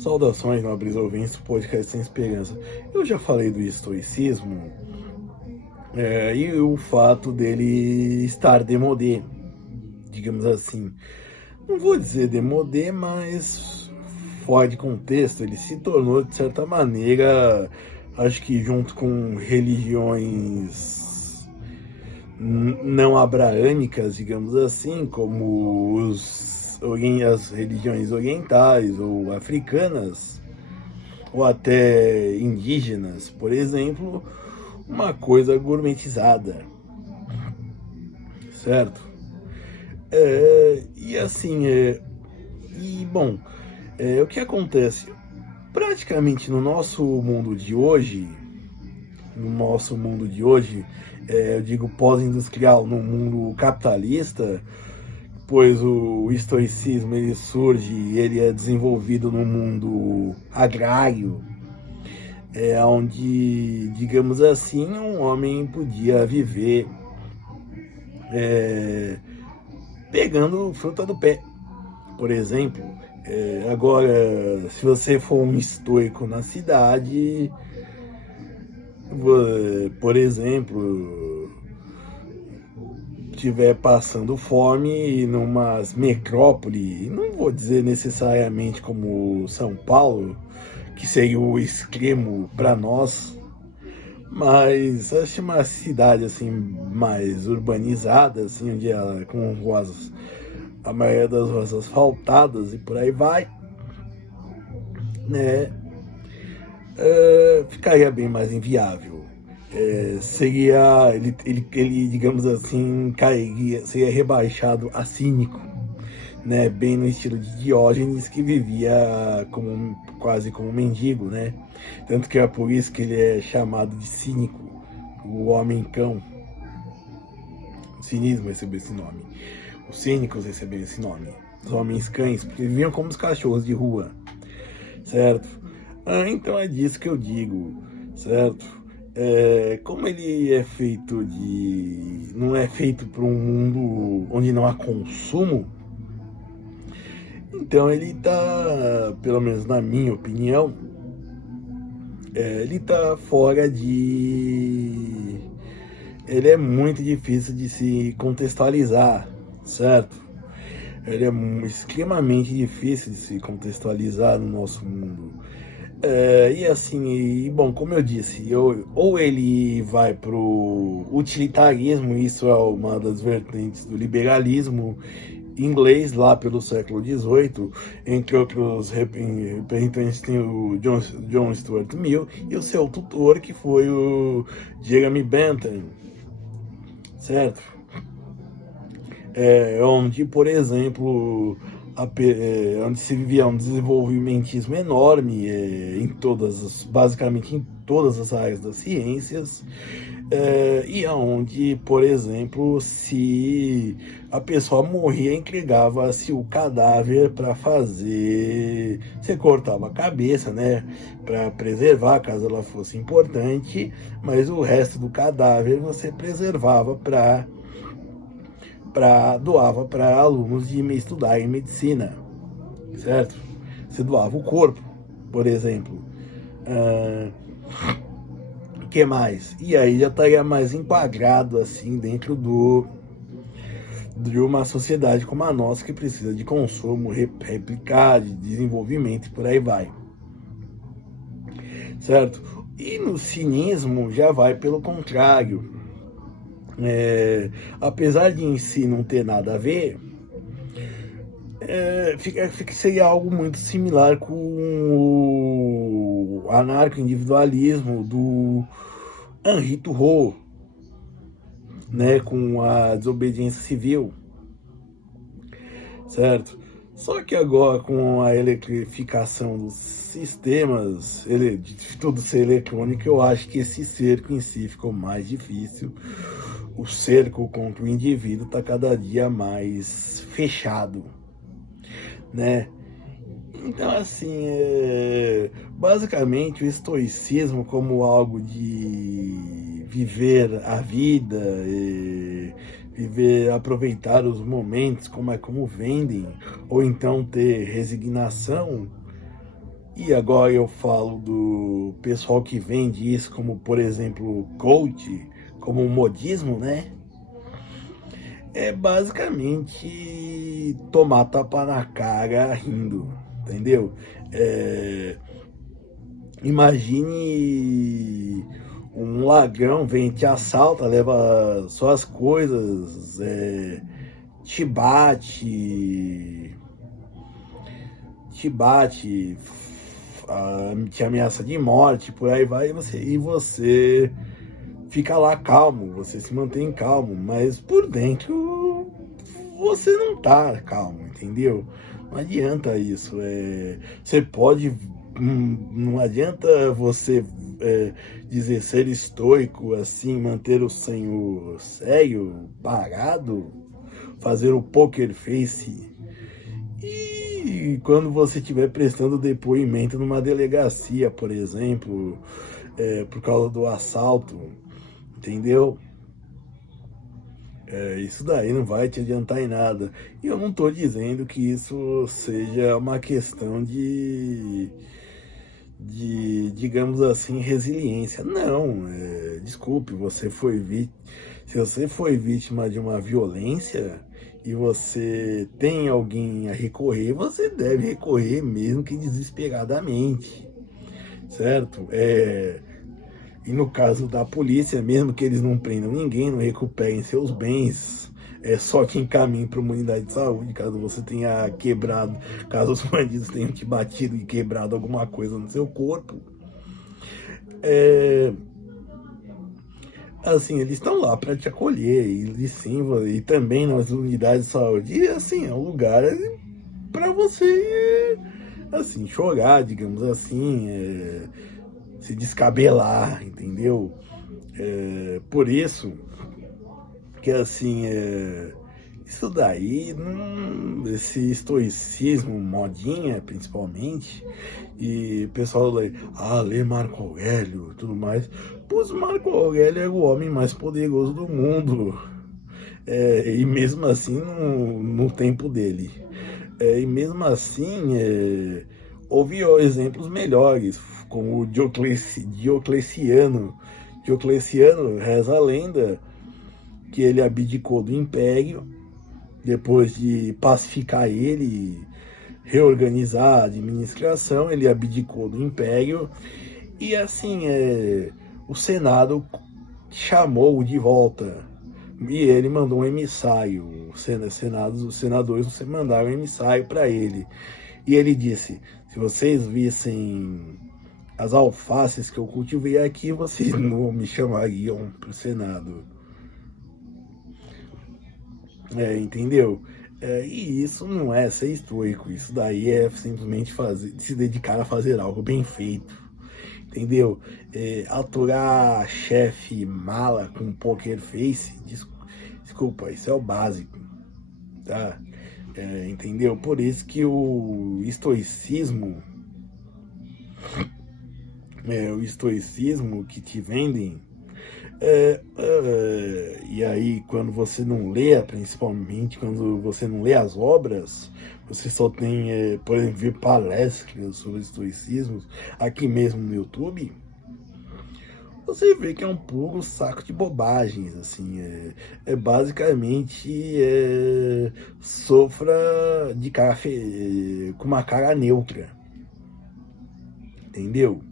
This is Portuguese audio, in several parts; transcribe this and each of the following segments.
Saudações, nobres ouvintes do podcast Sem Esperança. Eu já falei do estoicismo e o fato dele estar demodé, digamos assim. Não vou dizer demodé, mas fora de contexto, ele se tornou, de certa maneira, acho que junto com religiões não abraâmicas, digamos assim, como as religiões orientais ou africanas, ou até indígenas, por exemplo, uma coisa gourmetizada, certo? E assim, o que acontece? Praticamente no nosso mundo de hoje, eu digo pós-industrial, no mundo capitalista, pois o estoicismo ele surge e ele é desenvolvido no mundo agrário, onde, digamos assim, um homem podia viver pegando fruta do pé, por exemplo. Agora, se você for um estoico na cidade, por exemplo, estiver passando fome numa metrópole, não vou dizer necessariamente como São Paulo, que seria o extremo para nós, mas acho uma cidade assim mais urbanizada, assim, onde ela, com ruas, a maioria das ruas asfaltadas e por aí vai, né? Ficaria bem mais inviável. Seria ele, digamos assim, seria rebaixado a cínico, né? Bem no estilo de Diógenes, que vivia quase como um mendigo, né? Tanto que é por isso que ele é chamado de cínico, o homem cão. O cinismo recebeu esse nome. Os cínicos receberam esse nome. Os homens cães, porque viviam como os cachorros de rua, certo? Então é disso que eu digo, certo? Como ele é feito não é feito para um mundo onde não há consumo, então ele tá, pelo menos na minha opinião, ele tá fora de... Ele é muito difícil de se contextualizar, certo? Ele é extremamente difícil de se contextualizar no nosso mundo. E assim, bom, como eu disse, ou ele vai pro utilitarismo, isso é uma das vertentes do liberalismo inglês lá pelo século XVIII, entre outros representantes tem o John Stuart Mill e o seu tutor, que foi o Jeremy Bentham, certo? Onde, por exemplo, onde se vivia um desenvolvimentismo enorme basicamente em todas as áreas das ciências, e onde, por exemplo, se a pessoa morria, entregava-se o cadáver para fazer... Você cortava a cabeça, né, para preservar, caso ela fosse importante, mas o resto do cadáver você preservava doava para alunos de estudar em medicina, certo? Você doava o corpo, por exemplo. Que mais? E aí já estaria mais enquadrado assim dentro de uma sociedade como a nossa, que precisa de consumo, replicar, de desenvolvimento e por aí vai, certo? E no cinismo já vai pelo contrário. Apesar de em si não ter nada a ver, seria algo muito similar com o anarco-individualismo do Henri Thoreau, né, com a desobediência civil, certo? Só que agora, com a eletrificação dos sistemas, de tudo ser eletrônico, eu acho que esse cerco em si ficou mais difícil. O cerco contra o indivíduo está cada dia mais fechado, né? Então, assim, basicamente o estoicismo como algo de viver a vida, aproveitar os momentos como vendem, ou então ter resignação, E agora eu falo do pessoal que vende isso como, por exemplo, coach, como um modismo, né? É basicamente tomar tapa na cara rindo, entendeu? É, imagine um ladrão vem, te assalta, leva suas coisas, te bate, te ameaça de morte, por aí vai, e você fica lá calmo, você se mantém calmo, mas por dentro você não tá calmo, entendeu? Não adianta isso. Você pode. Não adianta você dizer ser estoico, assim, manter o senho sério, parado, fazer o poker face. E quando você estiver prestando depoimento numa delegacia, por exemplo, por causa do assalto, entendeu? Isso daí não vai te adiantar em nada. E eu não estou dizendo que isso seja uma questão digamos assim, resiliência. Não, desculpe, se você foi vítima de uma violência e você tem alguém a recorrer, você deve recorrer mesmo que desesperadamente, certo? E no caso da polícia, mesmo que eles não prendam ninguém, não recuperem seus bens, é só que encaminhe para uma unidade de saúde, caso você tenha quebrado, caso os bandidos tenham te batido e quebrado alguma coisa no seu corpo. É, assim, eles estão lá para te acolher, e sim, e também nas unidades de saúde, e assim, é um lugar para você, assim, chorar, digamos assim, se descabelar, entendeu? Por isso que assim, isso daí, esse estoicismo, modinha principalmente, e o pessoal lê Marco Aurélio e tudo mais. Pois Marco Aurélio era o homem mais poderoso do mundo, e mesmo assim no tempo dele. E mesmo assim, houve exemplos melhores, como o Diocleciano. Diocleciano, reza a lenda, que ele abdicou do império depois de pacificar ele, reorganizar a administração, ele abdicou do império e assim o Senado chamou-o de volta e ele mandou um emissário. Os senadores mandaram um emissário para ele e ele disse: se vocês vissem as alfaces que eu cultivei aqui, vocês não me chamariam para o Senado. Entendeu? E isso não é ser estoico, isso daí é simplesmente se dedicar a fazer algo bem feito, entendeu? Aturar chefe mala com poker face, desculpa, isso é o básico, tá? Entendeu? Por isso que o estoicismo que te vendem. E aí, quando você não lê, principalmente quando você não lê as obras, você só tem, por exemplo, ver palestras sobre estoicismo aqui mesmo no YouTube, você vê que é um puro saco de bobagens, assim, basicamente sofra de cara com uma cara neutra, entendeu?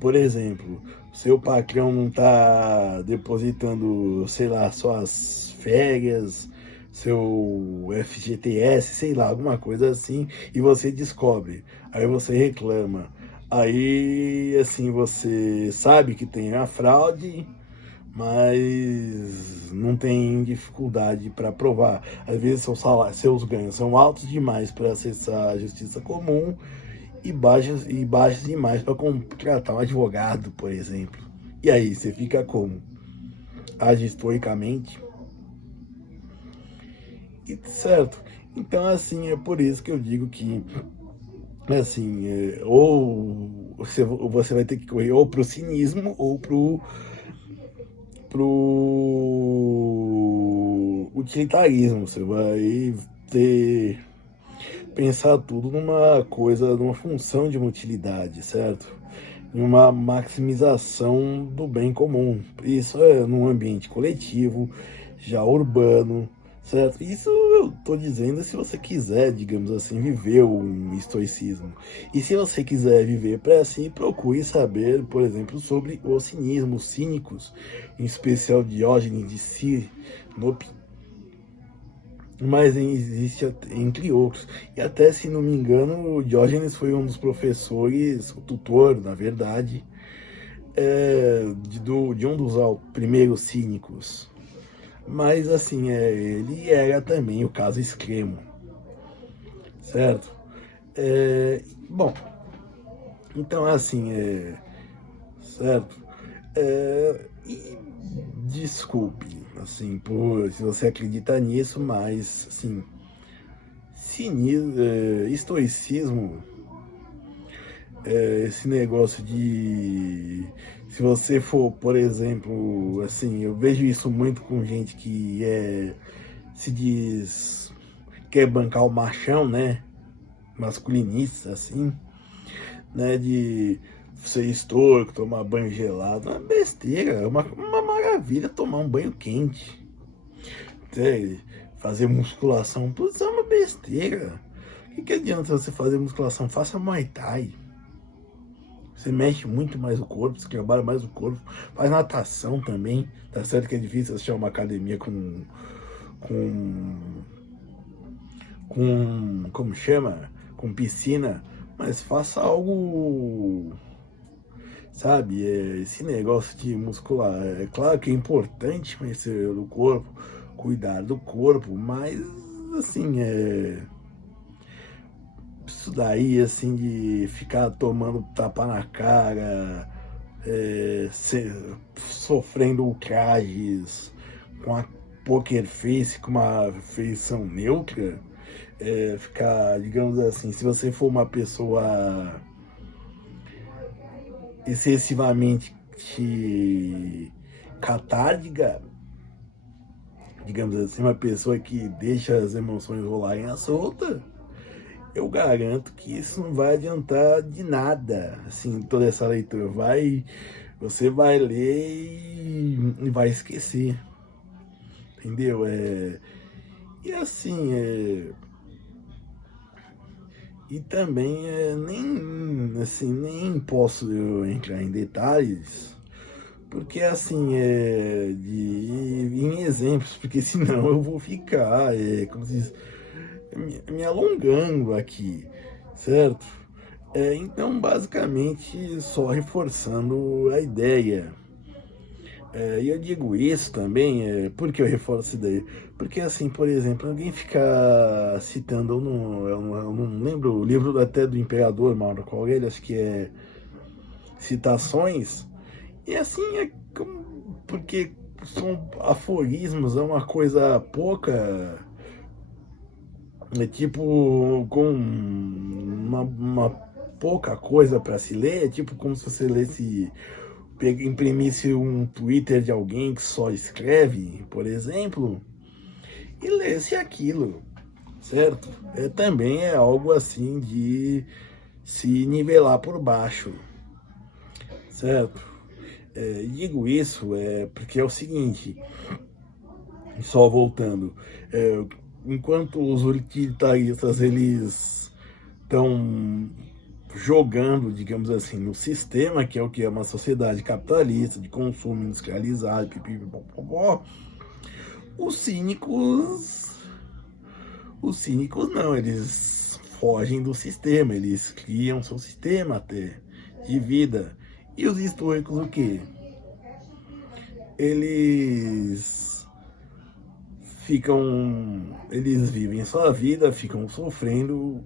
Por exemplo, seu patrão não está depositando, sei lá, suas férias, seu FGTS, sei lá, alguma coisa assim, e você descobre. Aí você reclama. Aí, assim, você sabe que tem a fraude, mas não tem dificuldade para provar. Às vezes seus ganhos são altos demais para acessar a justiça comum e baixas demais para contratar um advogado, por exemplo. E aí, você fica como? Age historicamente? E, certo? Então, assim, é por isso que eu digo que, assim, ou você vai ter que correr ou pro cinismo ou pro utilitarismo. Você vai ter pensar tudo numa coisa, numa função de uma utilidade, certo? Numa maximização do bem comum. Isso é num ambiente coletivo, já urbano, certo? Isso eu tô dizendo se você quiser, digamos assim, viver um estoicismo. E se você quiser viver para si, procure saber, por exemplo, sobre o cinismo, os cínicos, em especial Diógenes de Sinope, mas existe entre outros. E até, se não me engano, o Diógenes foi um dos professores, o tutor, na verdade, de um dos primeiros cínicos. Mas, assim, ele era também o caso extremo, certo? Bom, então, assim, certo? E desculpe, assim, se você acredita nisso, mas, assim, estoicismo, esse negócio de, se você for, por exemplo, assim, eu vejo isso muito com gente que se diz, quer bancar o machão, né, masculinista, assim, né, de ser estoico, tomar banho gelado, é besteira, é uma maravilha tomar um banho quente, fazer musculação, tudo isso é uma besteira. O que adianta você fazer musculação? Faça Muay Thai. Você mexe muito mais o corpo, você trabalha mais o corpo, faz natação também. Tá certo que é difícil achar uma academia como chama? Com piscina, mas faça algo, sabe? Esse negócio de muscular, é claro que é importante conhecer o corpo, cuidar do corpo, mas assim, isso daí, assim, de ficar tomando tapa na cara, sofrendo ultrajes com a poker face, com uma feição neutra, ficar, digamos assim, se você for uma pessoa excessivamente catártica, digamos assim, uma pessoa que deixa as emoções rolarem à solta, eu garanto que isso não vai adiantar de nada, assim, toda essa leitura. Você vai ler e vai esquecer, entendeu? E assim, e também nem posso eu entrar em detalhes, porque assim, em exemplos, porque senão eu vou ficar, como se diz, me alongando aqui, certo? Então, basicamente, só reforçando a ideia. E eu digo isso também, porque eu reforço a ideia? Porque, assim, por exemplo, alguém fica citando, eu não lembro, o livro até do Imperador Marco Aurélio, acho que é Citações, e assim, porque são aforismos, é uma coisa pouca. É tipo com uma pouca coisa para se ler, é tipo como se você lesse, imprimisse um Twitter de alguém que só escreve, por exemplo, e lesse aquilo, certo? Também é algo assim de se nivelar por baixo, certo? Digo isso porque é o seguinte, só voltando, enquanto os utilitaristas eles estão jogando, digamos assim, no sistema, que é o que é uma sociedade capitalista, de consumo industrializado, pipipipopopó, os cínicos, os cínicos não, eles fogem do sistema, eles criam seu sistema até de vida. E os estoicos o quê? Eles vivem sua vida, ficam sofrendo,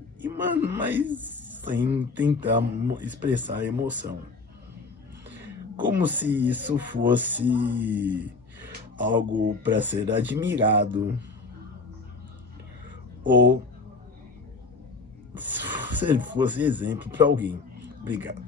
mas sem tentar expressar a emoção. Como se isso fosse algo para ser admirado, ou se ele fosse exemplo para alguém. Obrigado.